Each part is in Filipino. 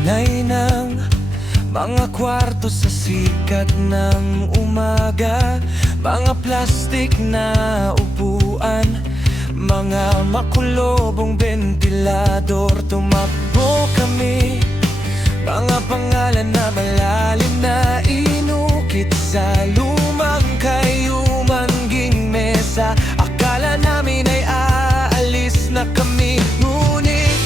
ingay ng mga kwarto sa sikat ng umaga, mga plastik na upuan, mga makulobong ventilador. Tumakbo kami, mga pangalan na malalim na inukit sa lumang kayumangging mesa. Akala namin ay aalis na kami, ngunit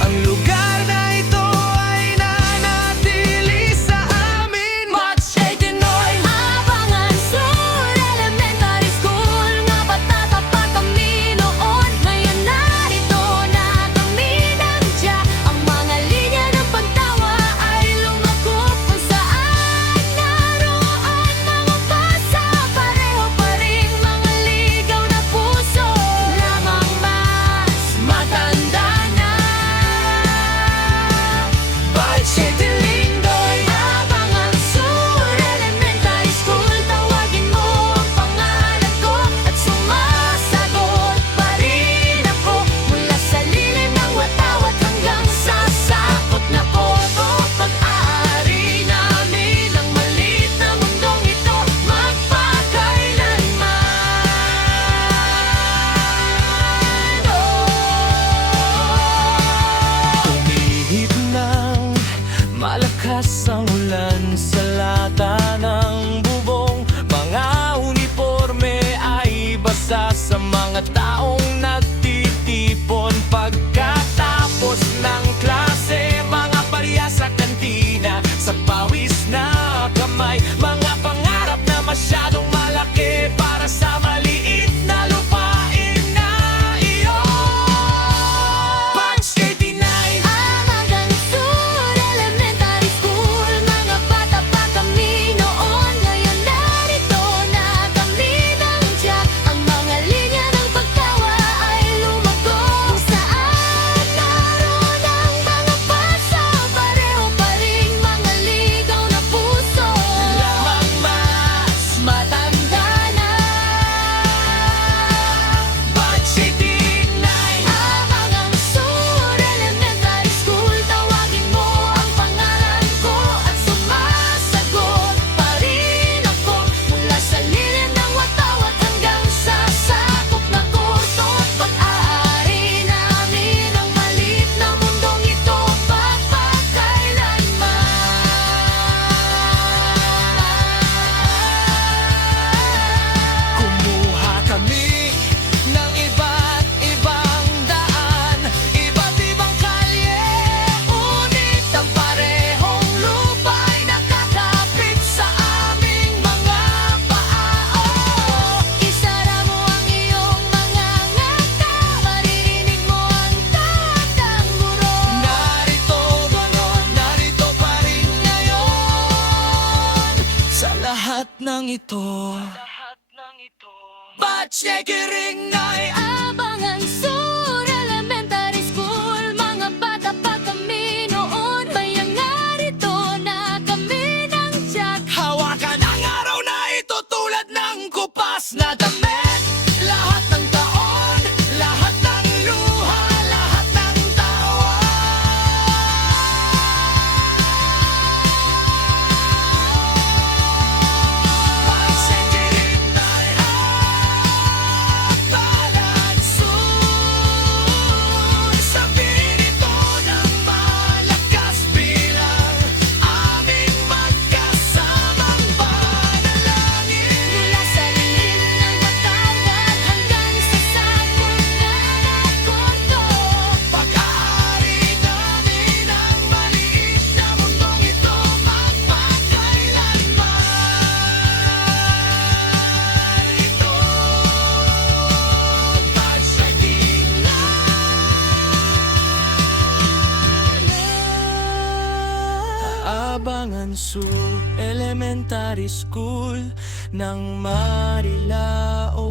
ang lugar na ito ay nanatili sa amin. March 89, Abangan Sur Elementary School. Nga ba't natapat kami noon? Ngayon narito na kami nandiyan. Ang mga linya ng pagtawa ay lumagop kung saan naroon mga basa. Pareho pa rin mga ligaw na puso, lamang mas matanda na. Balsete Lindoy, Abangan Sur Elementary School. Tawagin mo ang pangalan ko at sumasagot pa rin ako. Mula sa lilim ng watawat hanggang sa sakot na boto. Pag-aari namin ang maliit na mundong ito magpakailanman. umihip ng malakas ang ulan sa lata ng bubong. Mga uniforme ay basa sa mga taong nagtitipon. Pagkatapos ng klase, mga barya sa kantina, sa pawis na kamay, mga pangarap na masyadong malaki para sa maliit na lupain na iyon. Punch 89, Abangan Sur Elementary School. Mga bata pa kami noon, ngayon narito na kami nandiyan. Ang mga linya ng pagtawa ay lumago kung saan naroon ang mga basa. Pareho pa rin mga ligaw na puso, lamang mas matanda na. Punch 89. Abangan Sur Elementary School. Tawagin mo ang pangalan ko at sumasagot pa rin ako. Mula sa lilim ng watawat hanggang sa sakop na kurso. Pag-aari namin ang maliit na mundong ito magpakailanman. Kumuha kami ng iba't ibang daan, iba't ibang kalye, ngunit ang parehong lupa'y nakakapit sa aming mga paa. Isara mo ang iyong mga ngata, maririnig mo ang tandang guro. Narito ba noon, narito pa rin ngayon. Sa lahat ng ito, Batch Negiring ay Abangan Sur Elementary School. Mga bata pa kami noon, bayang narito na kami nandiyan. hawakan ang araw na ito tulad ng kupas na damit. Lahat ng taon, lahat ng luha, lahat ng tawa. Pagsikirin ay Abangan Sur. Sabihin ito ng malakas bilang aming magkasamang panalangin. Mula sa lilim ng watawat hanggang sa sakop na kurso. Pag-aari namin ang maliit na mundong ito magpakailanman. Ito, Batch 89. Abangan Sur Elementary School ng Marilao.